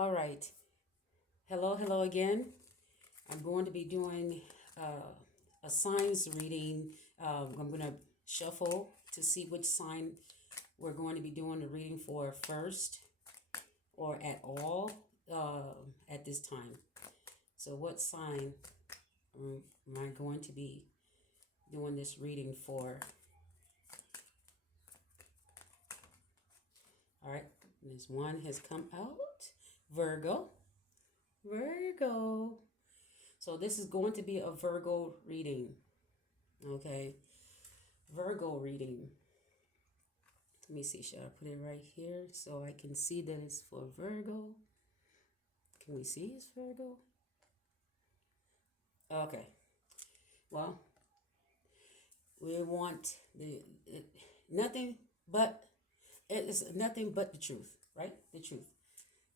All right. Hello again. I'm going to be doing a signs reading. I'm going to shuffle to see which sign we're going to be doing the reading for first or at all at this time. So, what sign am I going to be doing this reading for? All right. This one has come out. Virgo. Virgo. So this is going to be a Virgo reading. Okay. Virgo reading. Let me see. Should I put it right here so I can see that it's for Virgo? Can we see it's Virgo? Okay. Well, we want nothing but it's nothing but the truth, right? The truth.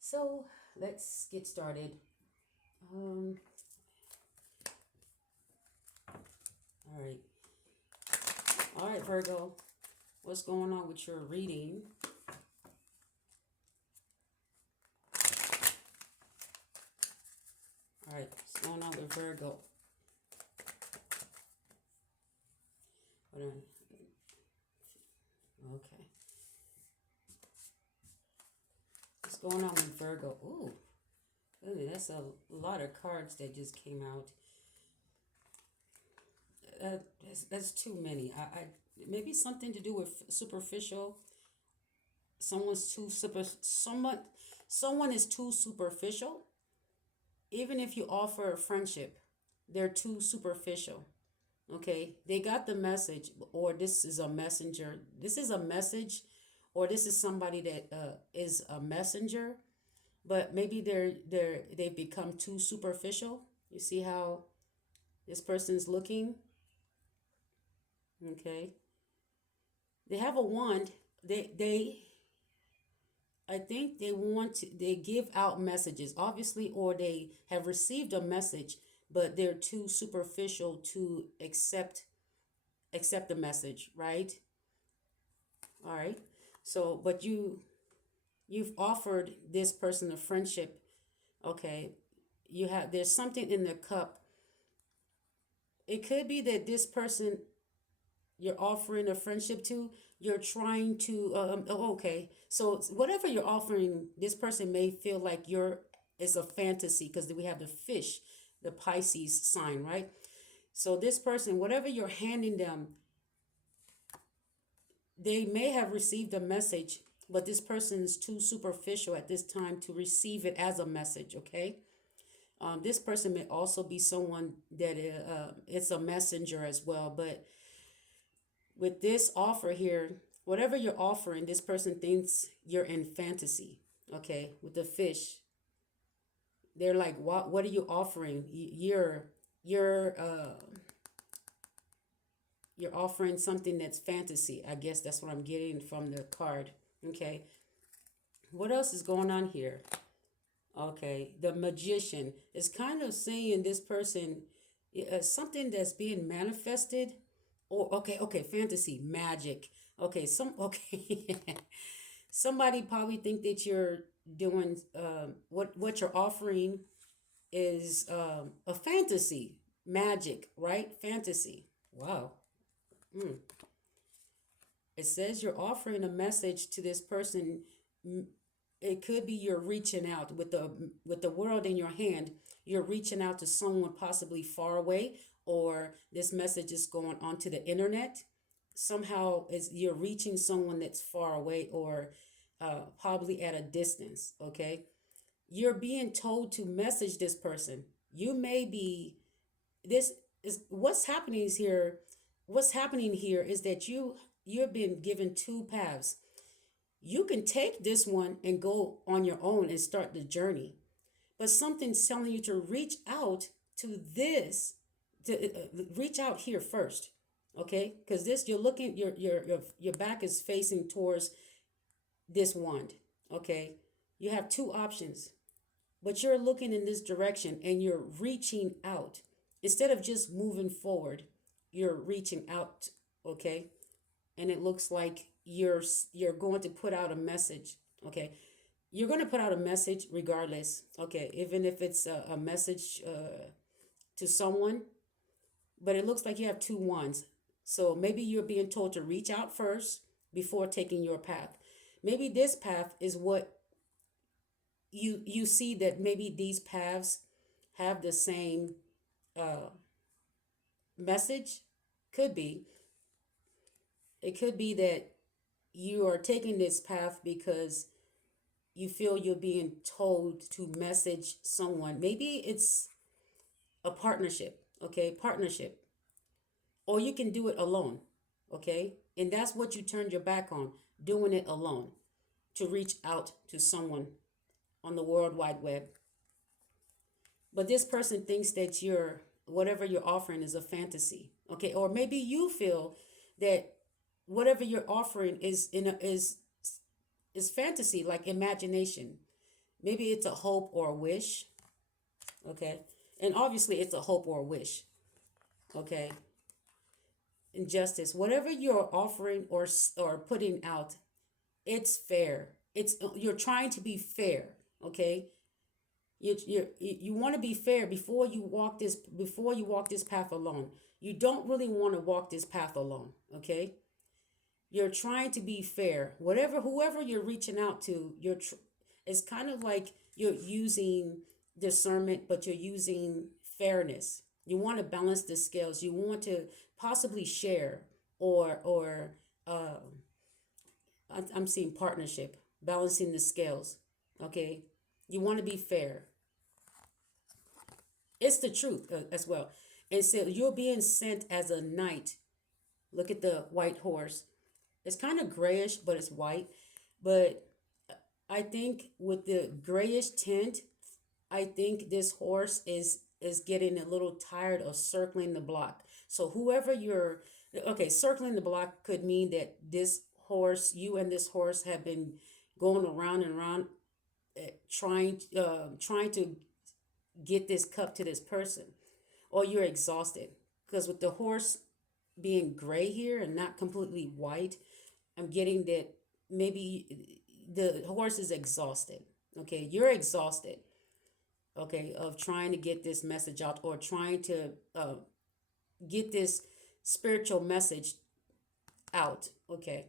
So let's get started. Um, all right. All right, Virgo. What's going on with your reading? All right, what's going on with Virgo? Hold on. Okay. What's going on with Virgo? Ooh, that's a lot of cards that just came out. That's too many. I maybe something to do with superficial. Someone's too super. Someone is too superficial. Even if you offer a friendship, they're too superficial. Okay, they got the message, or this is a messenger. This is a message, or this is somebody that is a messenger, but maybe they've become too superficial. You see how this person's looking. Okay, they have a wand. They I think they give out messages, obviously, or they have received a message, but they're too superficial to accept the message, right? All right. So, but you've offered this person a friendship. Okay. There's something in the cup. It could be that this person you're offering a friendship to, you're trying to okay. So whatever you're offering, this person may feel like you're is a fantasy because we have the fish, the Pisces sign, right? So this person, whatever you're handing them, they may have received a message, but this person is too superficial at this time to receive it as a message, okay? This person may also be someone that it's a messenger as well, but with this offer here, whatever you're offering, this person thinks you're in fantasy, okay? With the fish, they're like, what are you offering? You're offering something that's fantasy. I guess that's what I'm getting from the card. Okay. What else is going on here? Okay. The magician is kind of saying this person something that's being manifested. Or okay, fantasy, magic. Okay. Somebody probably think that you're doing what you're offering is a fantasy, magic, right? Fantasy. Wow. Mm. It says you're offering a message to this person. It could be you're reaching out with the world in your hand. You're reaching out to someone possibly far away, or this message is going onto the internet. Somehow, is you're reaching someone that's far away, or probably at a distance. Okay, you're being told to message this person. You may be this is what's happening is here. What's happening here is that you've been given two paths. You can take this one and go on your own and start the journey, but something's telling you to reach out to this, to reach out here first, okay? Because this you're looking, your back is facing towards this wand, okay? You have two options, but you're looking in this direction and you're reaching out instead of just moving forward. You're reaching out, okay? And it looks like you're going to put out a message, okay? you're going to put out a message regardless. Okay, even if it's a message to someone, but it looks like you have two wands. So maybe you're being told to reach out first before taking your path. Maybe this path is what you see, that maybe these paths have the same uh, message. Could be. It could be that you are taking this path because you feel you're being told to message someone. Maybe it's a partnership, okay? Partnership. Or you can do it alone, okay? And that's what you turned your back on, doing it alone, to reach out to someone on the World Wide Web. But this person thinks that whatever you're offering is a fantasy, okay? Or maybe you feel that whatever you're offering is fantasy, like imagination. Maybe it's a hope or a wish, okay? And obviously it's a hope or a wish, okay? Injustice, whatever you're offering or putting out, it's fair. It's You're trying to be fair, okay? You want to be fair before you walk this path alone. You don't really want to walk this path alone, okay? You're trying to be fair. Whoever you're reaching out to, it's kind of like you're using discernment, but you're using fairness. You want to balance the scales. You want to possibly share, or I'm seeing partnership, balancing the scales. Okay, you want to be fair. It's the truth as well. And so you're being sent as a knight. Look at the white horse. It's kind of grayish, but it's white. But I think with the grayish tint, I think this horse is getting a little tired of circling the block. So whoever you're, okay, circling the block could mean that you and this horse have been going around and around, trying to get this cup to this person, or you're exhausted, because with the horse being gray here and not completely white, I'm getting that maybe the horse is exhausted. Okay, you're exhausted. Okay, of trying to get this message out, or trying to get this spiritual message out. Okay.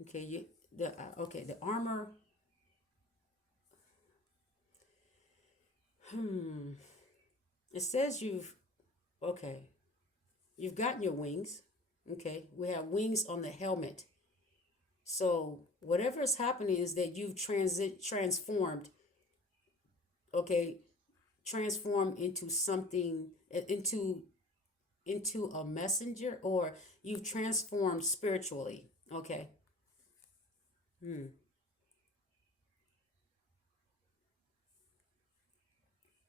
Okay. The armor. It says okay. You've gotten your wings. Okay, we have wings on the helmet. So whatever is happening is that you've transformed. Okay, transform into something, into a messenger, or you've transformed spiritually. Okay. Hmm.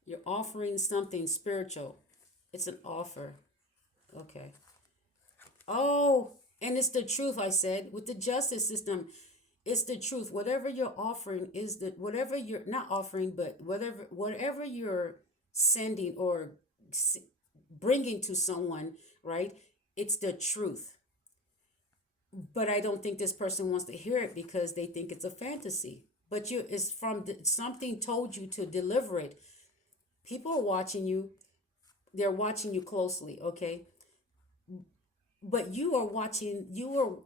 You're offering something spiritual. It's an offer. Okay. Oh, and it's the truth. I said with the justice system, it's the truth. Whatever you're offering is whatever you're not offering, but whatever you're sending or bringing to someone, right? It's the truth. But I don't think this person wants to hear it because they think it's a fantasy. But it's from something told you to deliver it. People are watching you. They're watching you closely, okay? But you are watching. You are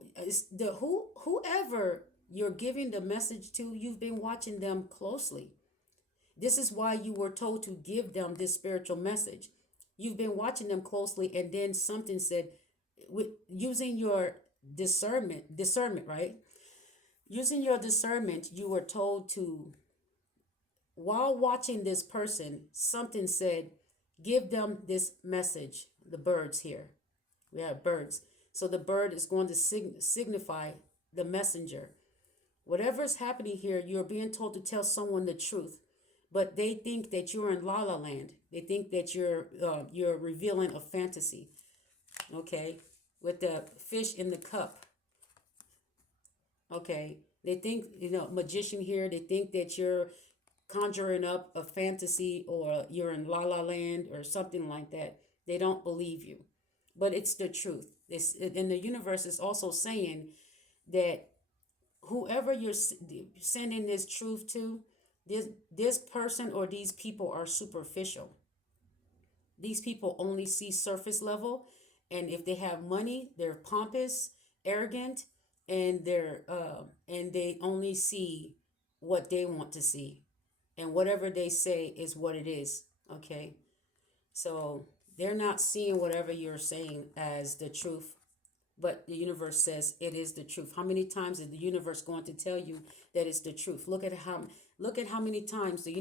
whoever you're giving the message to. You've been watching them closely. This is why you were told to give them this spiritual message. You've been watching them closely, and then something said, with using your discernment, right? Using your discernment, you were told to, while watching this person, something said, give them this message. The birds here. We have birds. So the bird is going to signify the messenger. Whatever is happening here, you're being told to tell someone the truth, but they think that you're in La La Land. They think that you're revealing a fantasy. Okay, with the fish in the cup. Okay, they think, magician here. They think that you're conjuring up a fantasy, or you're in La La Land or something like that. They don't believe you, but it's the truth. And the universe is also saying that whoever you're sending this truth to, this person or these people are superficial. These people only see surface level, and if they have money, they're pompous, arrogant, and they only see what they want to see, and whatever they say is what it is. Okay, so they're not seeing whatever you're saying as the truth, but the universe says it is the truth. How many times is the universe going to tell you that it's the truth? Look at how many times the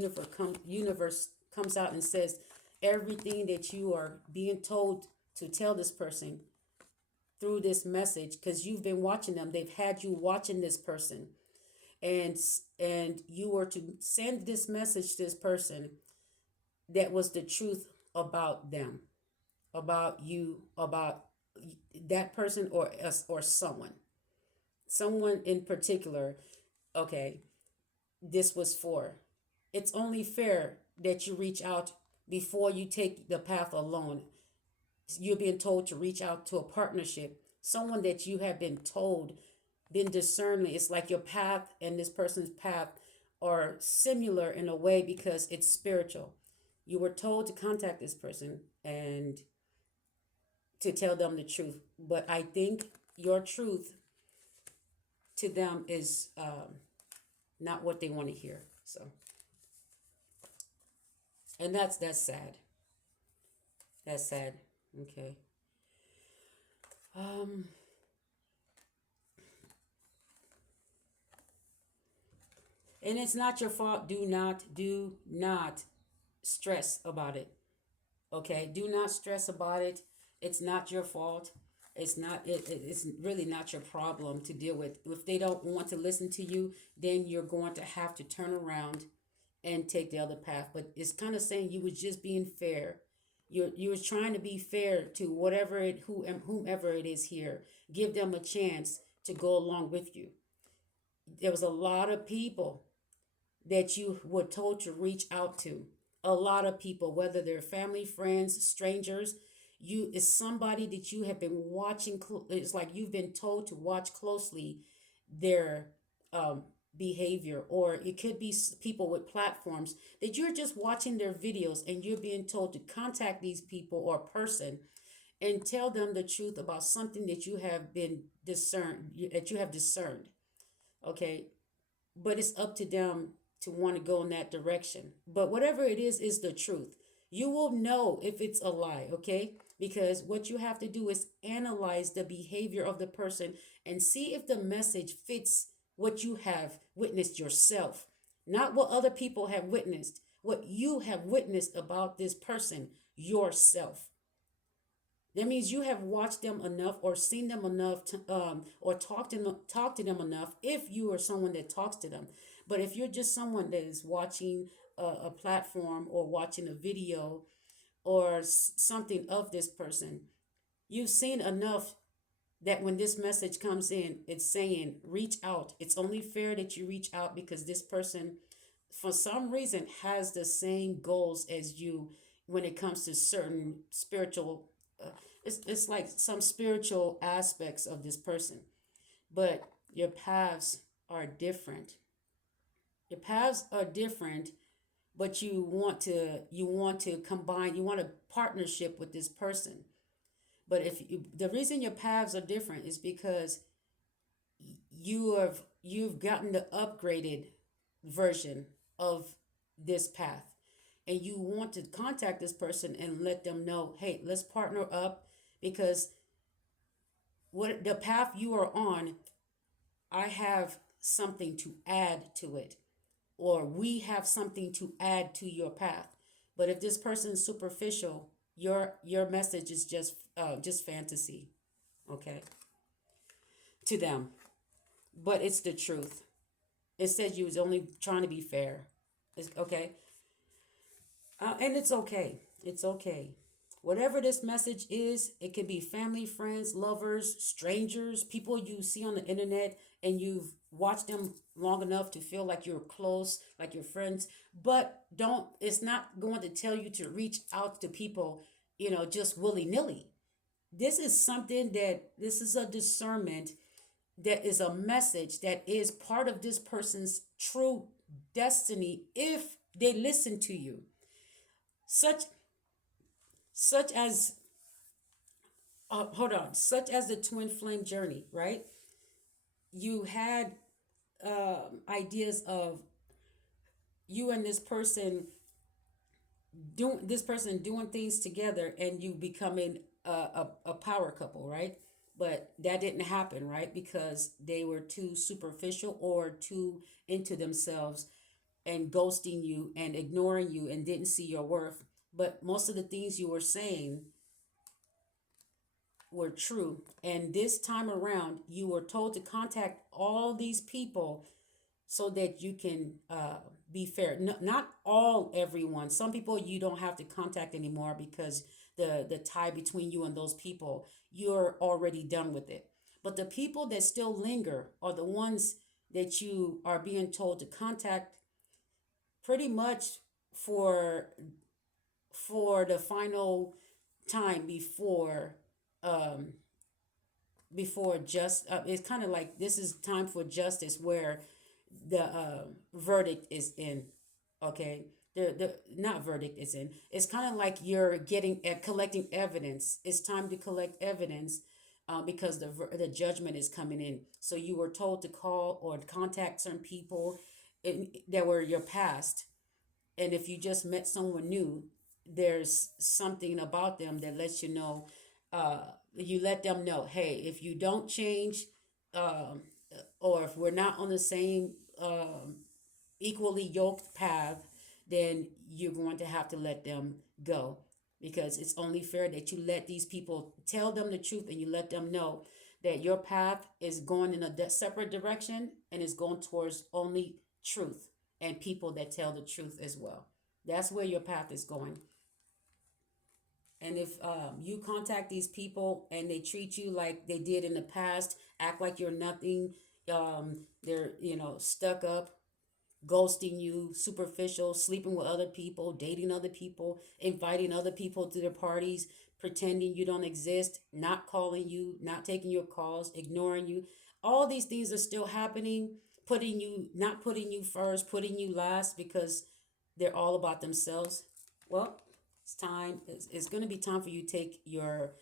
universe comes out and says everything that you are being told to tell this person through this message, because you've been watching them. They've had you watching this person, and you were to send this message to this person that was the truth about them, about you, about that person, or us, or someone in particular. Okay, this was for. It's only fair that you reach out before you take the path alone. You're being told to reach out to a partnership, someone that you have been told, been discerning. It's like your path and this person's path are similar in a way because it's spiritual. You were told to contact this person and to tell them the truth. But I think your truth to them is not what they want to hear. So, and that's sad. That's sad. Okay. Um, and it's not your fault. Do not stress about it. Okay. Do not stress about it. It's not your fault. It's really not your problem to deal with. If they don't want to listen to you, then you're going to have to turn around and take the other path. But it's kind of saying you was just being fair. You was trying to be fair to whomever it is here. Give them a chance to go along with you. There was a lot of people that you were told to reach out to. A lot of people, whether they're family, friends, strangers, you is somebody that you have been watching. It's like you've been told to watch closely their behavior, or it could be people with platforms that you're just watching their videos and you're being told to contact these people or person and tell them the truth about something that you have discerned. Okay, but it's up to them to want to go in that direction. But whatever it is the truth. You will know if it's a lie, okay? Because what you have to do is analyze the behavior of the person and see if the message fits what you have witnessed yourself, not what other people have witnessed, what you have witnessed about this person yourself. That means you have watched them enough or seen them enough to, or talk to them enough if you are someone that talks to them. But if you're just someone that is watching a platform or watching a video or something of this person, you've seen enough that when this message comes in, it's saying reach out. It's only fair that you reach out because this person, for some reason, has the same goals as you when it comes to certain spiritual. It's like some spiritual aspects of this person, but your paths are different. Your paths are different, but you want to combine. You want a partnership with this person. But the reason your paths are different is because you've gotten the upgraded version of this path, and you want to contact this person and let them know, hey, let's partner up because what the path you are on, I have something to add to it, or we have something to add to your path. But if this person is superficial, your message is just fantasy, okay, to them. But it's the truth. It says you was only trying to be fair. It's okay. And it's okay. It's okay. Whatever this message is, it could be family, friends, lovers, strangers, people you see on the internet and you've watched them long enough to feel like you're close, like your friends. But it's not going to tell you to reach out to people, just willy nilly. This is a discernment that is a message that is part of this person's true destiny if they listen to you. Such such as hold on, such as the twin flame journey, right? You had ideas of you and this person doing things together and you becoming a power couple, right? But that didn't happen, right? Because they were too superficial or too into themselves and ghosting you and ignoring you and didn't see your worth. But most of the things you were saying were true. And this time around, you were told to contact all these people so that you can be fair. No, not all, everyone. Some people you don't have to contact anymore because the tie between you and those people, you're already done with it. But the people that still linger are the ones that you are being told to contact pretty much for the final time um before just it's kind of like this is time for justice where the verdict is in. Okay, the not verdict is in, it's kind of like you're getting collecting evidence. It's time to collect evidence because the judgment is coming in. So you were told to call or contact certain people that were your past, and if you just met someone new, there's something about them that lets you know, you let them know, hey, if you don't change, um, or if we're not on the same equally yoked path, then you're going to have to let them go, because it's only fair that you let these people tell them the truth and you let them know that your path is going in a separate direction and is going towards only truth and people that tell the truth as well. That's where your path is going. And if you contact these people and they treat you like they did in the past, act like you're nothing, they're stuck up, ghosting you, superficial, sleeping with other people, dating other people, inviting other people to their parties, pretending you don't exist, not calling you, not taking your calls, ignoring you. All these things are still happening, not putting you first, putting you last because they're all about themselves. Well, it's time. It's going to be time for you to take your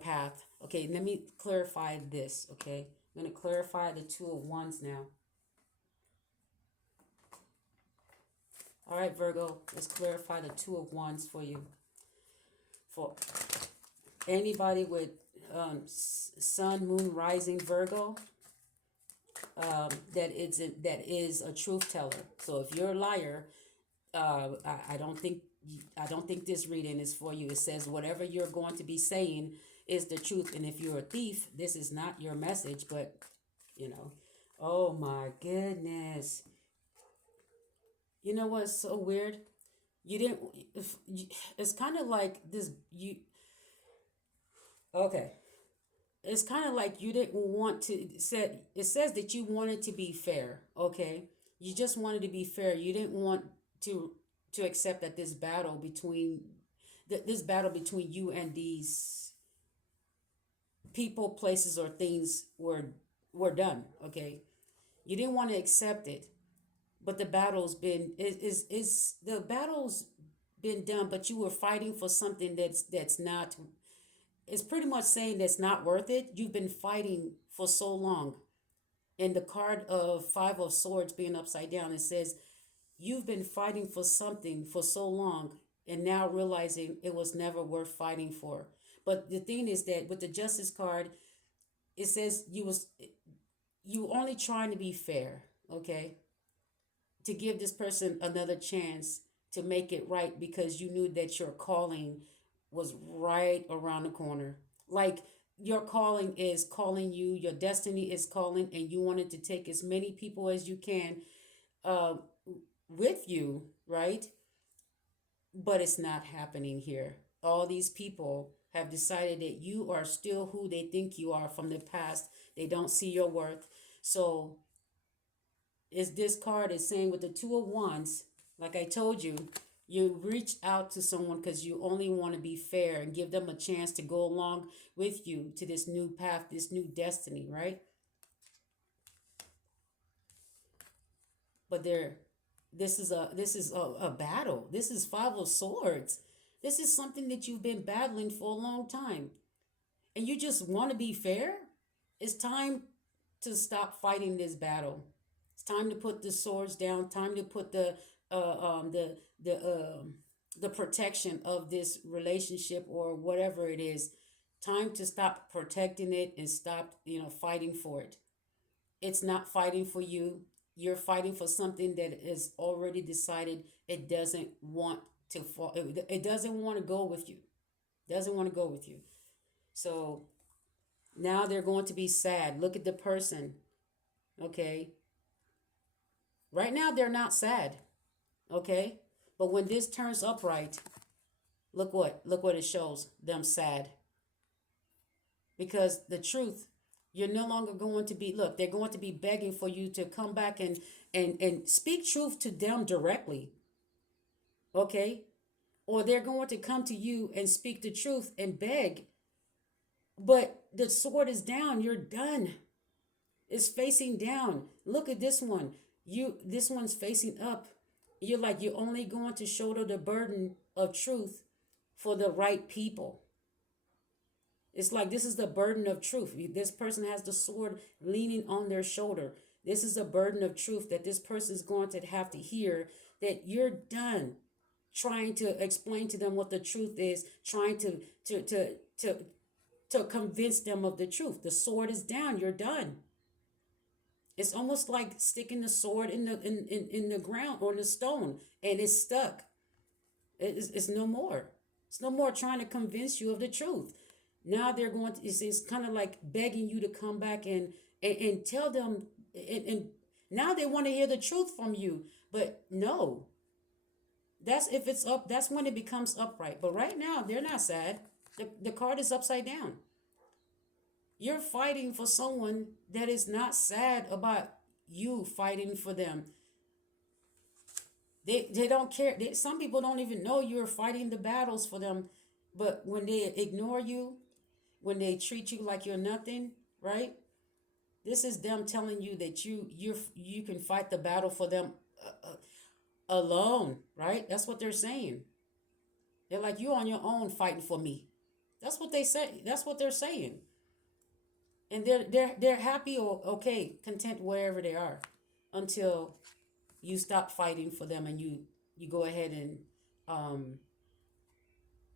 path. Okay, let me clarify this. Okay, I'm going to clarify the Two of Wands now. All right, Virgo, let's clarify the Two of Wands for you. For anybody with Sun, Moon, Rising, Virgo, that is a truth teller. So if you're a liar, I don't think this reading is for you. It says whatever you're going to be saying is the truth, and if you're a thief, this is not your message. But you know, oh my goodness, you know what's so weird? You didn't. If, it's kind of like this. You okay? It's kind of like you didn't want to. It says that you wanted to be fair. Okay, you just wanted to be fair. You didn't want to accept that this battle between you and these people, places, or things were done. Okay, you didn't want to accept it, but the battle's been is the battle's been done. But you were fighting for something that's not. It's pretty much saying that's not worth it. You've been fighting for so long. And the card of Five of Swords being upside down, it says you've been fighting for something for so long and now realizing it was never worth fighting for. But the thing is that with the Justice card, it says you only trying to be fair, okay? To give this person another chance to make it right because you knew that your calling was right around the corner. Like your calling is calling you, your destiny is calling, and you wanted to take as many people as you can uh, with you, right? But it's not happening here. All these people have decided that you are still who they think you are from the past. They don't see your worth. So is this card is saying with the Two of Wands, like I told you, you reach out to someone because you only want to be fair and give them a chance to go along with you to this new path, this new destiny, right? but they're this is a battle. This is five of swords. This is something that you've been battling for a long time, and you just want to be fair. It's time to stop fighting this battle. It's time to put the swords down. Time to put uh, um, the the um, the protection of this relationship or whatever it is. Time to stop protecting it and stop fighting for it. It's not fighting for you. You're fighting for something that is already decided. It doesn't want to fall. It doesn't want to go with you. Doesn't want to go with you. So now they're going to be sad. Look at the person. Okay. Right now they're not sad. Okay. But when this turns upright, look what it shows them sad. Because the truth, you're no longer going to be, look, they're going to be begging for you to come back and speak truth to them directly. Okay. Or they're going to come to you and speak the truth and beg. But the sword is down. You're done. It's facing down. Look at this one. This one's facing up. You're like you're only going to shoulder the burden of truth for the right people. It's like this is the burden of truth. This person has the sword leaning on their shoulder. This is a burden of truth that this person is going to have to hear, that you're done trying to explain to them what the truth is, trying to convince them of the truth. The sword is down. You're done. It's almost like sticking the sword in the ground or in the stone and it's stuck. It's no more. It's no more trying to convince you of the truth. Now they're going to, it's kind of like begging you to come back and tell them, and now they want to hear the truth from you. But no, that's if it's up, that's when it becomes upright. But right now, they're not sad. The card is upside down. You're fighting for someone that is not sad about you fighting for them. They don't care. Some people don't even know you're fighting the battles for them. But when they ignore you, when they treat you like you're nothing, right? This is them telling you that you can fight the battle for them alone, right? That's what they're saying. They're like, you on your own fighting for me. That's what they say. That's what they're saying. And they're happy or okay, content wherever they are, until you stop fighting for them and you go ahead and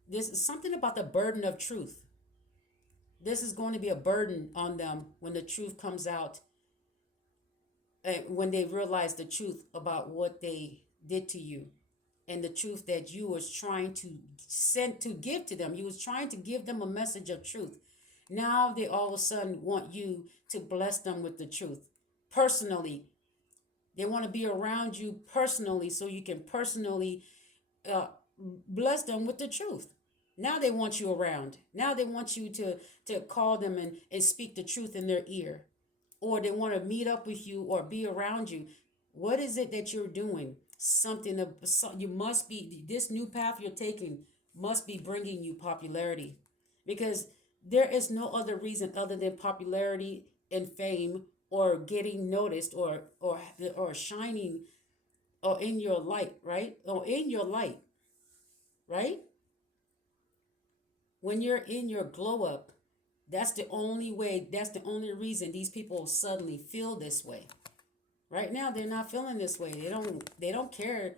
this is something about the burden of truth. This is going to be a burden on them when the truth comes out, when they realize the truth about what they did to you, and the truth that you was trying to send to give to them. You was trying to give them a message of truth. Now they all of a sudden want you to bless them with the truth personally. They want to be around you personally so you can personally uh, bless them with the truth. Now they want you around. Now they want you to call them and speak the truth in their ear. Or they want to meet up with you or be around you. What is it that you're doing? Something of, you must be, this new path you're taking must be bringing you popularity, because there is no other reason other than popularity and fame, or getting noticed, or shining, or in your light, right? Or in your light, right? When you're in your glow up, that's the only way, that's the only reason these people suddenly feel this way. Right now they're not feeling this way. They don't care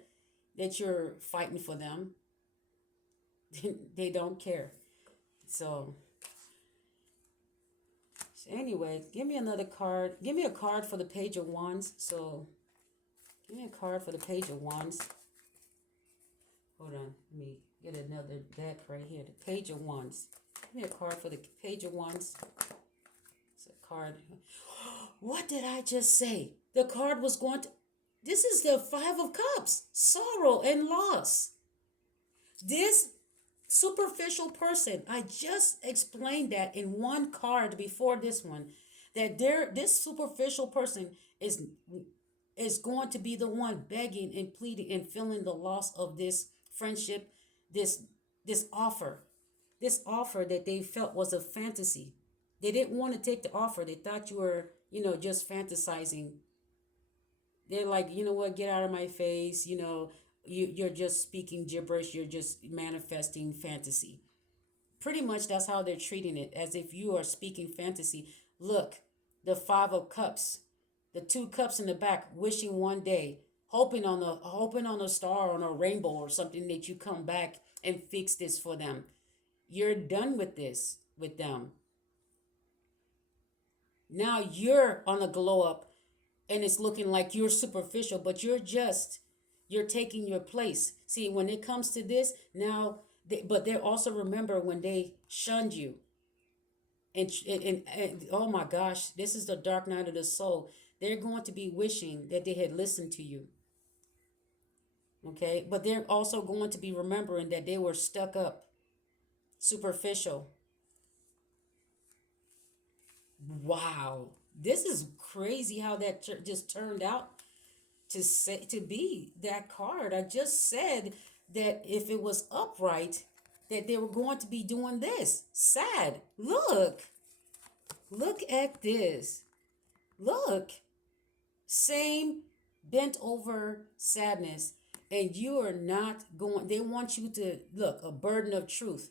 that you're fighting for them. They don't care. So anyway, give me another card. Give me a card for the Page of Wands. So give me a card for the Page of Wands. Hold on. Let me get another deck right here. The Page of Wands. Give me a card for the Page of Wands. It's a card. What did I just say? The card was going to... This is the Five of Cups. Sorrow and loss. This superficial person, I just explained that in one card before this one, that this superficial person is going to be the one begging and pleading and feeling the loss of this friendship, this offer that they felt was a fantasy. They didn't want to take the offer. They thought you were just fantasizing They're like, you know what, get out of my face. You're just speaking gibberish. You're just manifesting fantasy. Pretty much that's how they're treating it, as if you are speaking fantasy. Look, the Five of Cups, the two cups in the back, wishing one day, hoping on a star, on a rainbow or something, that you come back and fix this for them. You're done with this with them. Now you're on a glow up, and it's looking like you're superficial, but you're taking your place. See, when it comes to this now, but they also remember when they shunned you, and oh my gosh, this is the dark night of the soul. They're going to be wishing that they had listened to you. Okay, but they're also going to be remembering that they were stuck up, superficial. Wow, this is crazy how that just turned out to be that card. I just said that if it was upright, that they were going to be doing this. Sad. Look at this. Look, same bent over sadness, and you are not going. They want you to look, a burden of truth.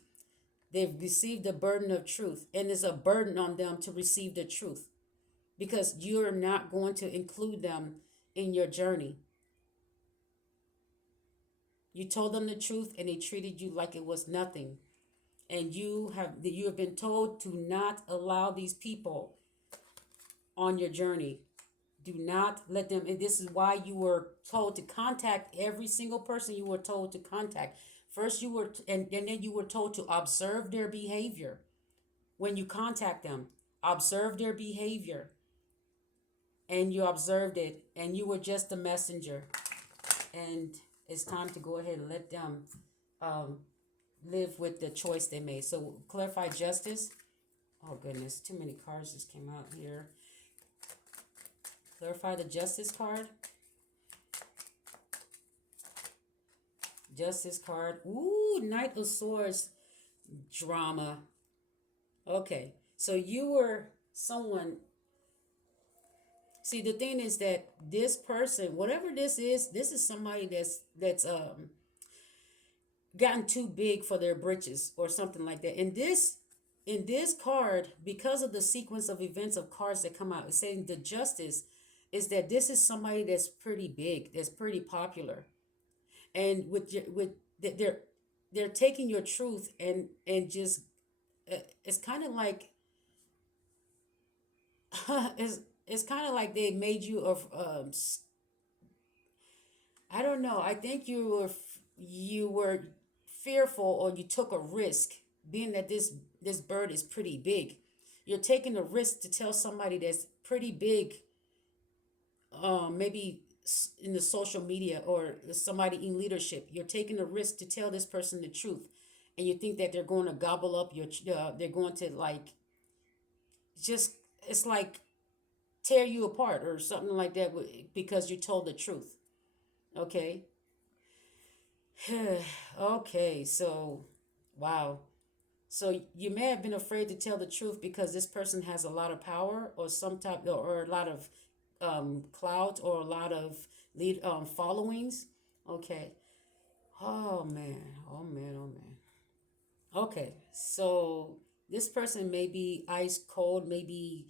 They've received a burden of truth, and it's a burden on them to receive the truth, because you're not going to include them in your journey. You told them the truth, and they treated you like it was nothing. And you have been told to not allow these people on your journey. Do not let them. And this is why you were told to contact every single person you were told to contact. First, and then you were told to observe their behavior when you contact them. Observe their behavior, and you observed it, and you were just a messenger. And it's time to go ahead and let them um, live with the choice they made. So clarify justice. Oh goodness, too many cards just came out here. Clarify the justice card. Justice card. Ooh, Knight of Swords. Drama. Okay, so you were someone. See, the thing is that this person, whatever this is somebody that's gotten too big for their britches or something like that. In this card, because of the sequence of events of cards that come out, it's saying the justice is that this is somebody that's pretty big, that's pretty popular, and they're taking your truth and just it's kind of like it's kind of like they made you of I don't know. I think you were fearful, or you took a risk, being that this bird is pretty big. You're taking a risk to tell somebody that's pretty big, maybe in the social media, or somebody in leadership. You're taking a risk to tell this person the truth, and you think that they're going to gobble up your. They're going to like just. It's like tear you apart or something like that because you told the truth. Okay. Okay, so wow. So you may have been afraid to tell the truth because this person has a lot of power, or some type, or a lot of clout, or a lot of lead followings. Okay. Oh man. Oh man. Oh man. Okay. So this person may be ice cold, maybe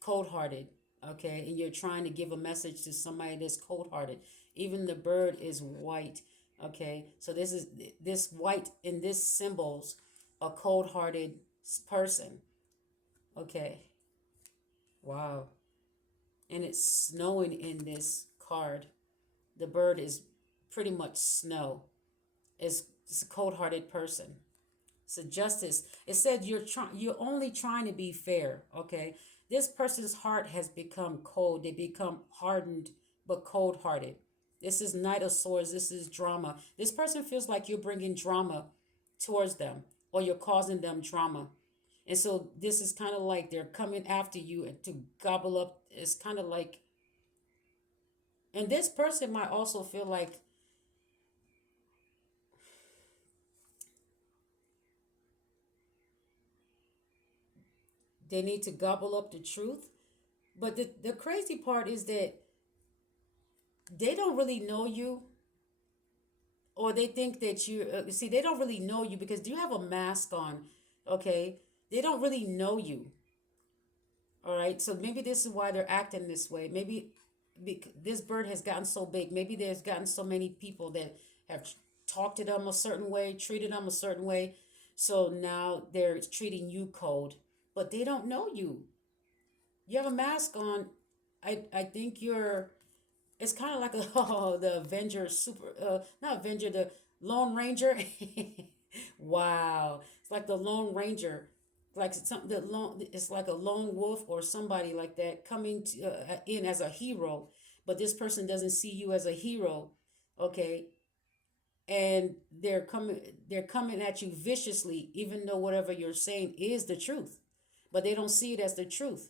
cold hearted. Okay, and you're trying to give a message to somebody that's cold hearted. Even the bird is white. Okay, so this white in this symbols a cold hearted person. Okay, wow. And it's snowing in this card. The bird is pretty much snow. It's a cold hearted person. So justice. It said you're only trying to be fair. Okay, this person's heart has become cold. They become hardened but cold hearted. This is Knight of Swords. This is drama. This person feels like you're bringing drama towards them, or you're causing them drama. And so this is kind of like they're coming after you and to gobble up. It's kind of like, and this person might also feel like they need to gobble up the truth, But the crazy part is that they don't really know you, or they think that you see, they don't really know you because you have a mask on. Okay, they don't really know you. All right, so maybe this is why they're acting this way. Maybe this bird has gotten so big. Maybe there's gotten so many people that have talked to them a certain way, treated them a certain way. So now they're treating you cold, but they don't know you. You have a mask on. I think you're. It's kind of like a oh, the Avenger super not Avenger, the Lone Ranger. Wow, it's like the Lone Ranger, like something that lone. It's like a lone wolf or somebody like that coming to, in as a hero, but this person doesn't see you as a hero. Okay, and they're coming at you viciously, even though whatever you're saying is the truth, but they don't see it as the truth.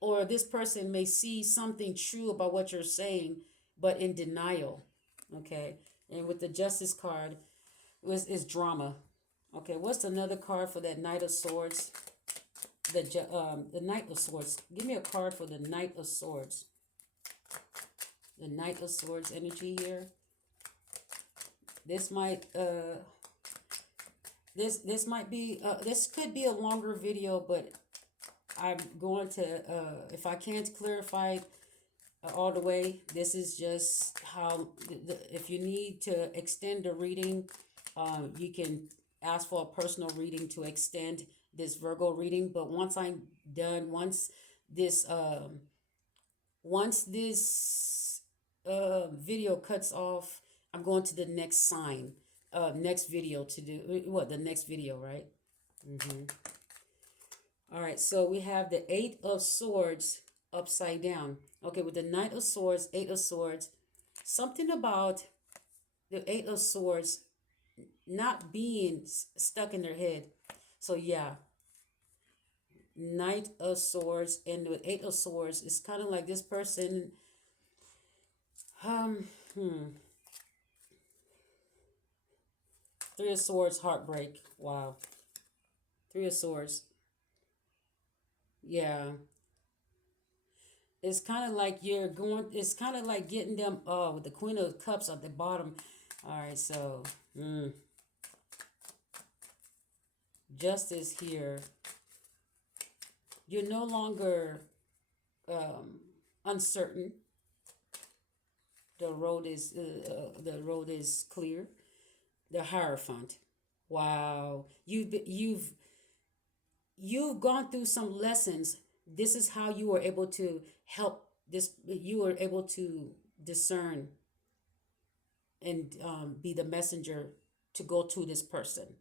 Or this person may see something true about what you're saying, but in denial. Okay, and with the Justice card was is drama. Okay, what's another card for that Knight of Swords? The Knight of Swords. Give me a card for the Knight of Swords. The Knight of Swords energy here. This might this might be this could be a longer video, but I'm going to if I can't clarify all the way, this is just how if you need to extend the reading, you can ask for a personal reading to extend this Virgo reading. But once I'm done, this once this video cuts off, I'm going to the next sign, next video to do what the next video, right? Mm-hmm. All right, so we have the Eight of Swords upside down. Okay, with the Knight of Swords, Eight of Swords, something about the Eight of Swords not being stuck in their head. So yeah, Knight of Swords and the Eight of Swords is kind of like this person. Um, hmm. Three of Swords, heartbreak. Wow. Three of Swords. Yeah. It's kind of like you're going. It's kind of like getting them. With the Queen of Cups at the bottom. All right. So, Justice here. You're no longer uncertain. The road is clear. The Hierophant. Wow. You've gone through some lessons. This is how you were able to help this. You were able to discern and be the messenger to go to this person.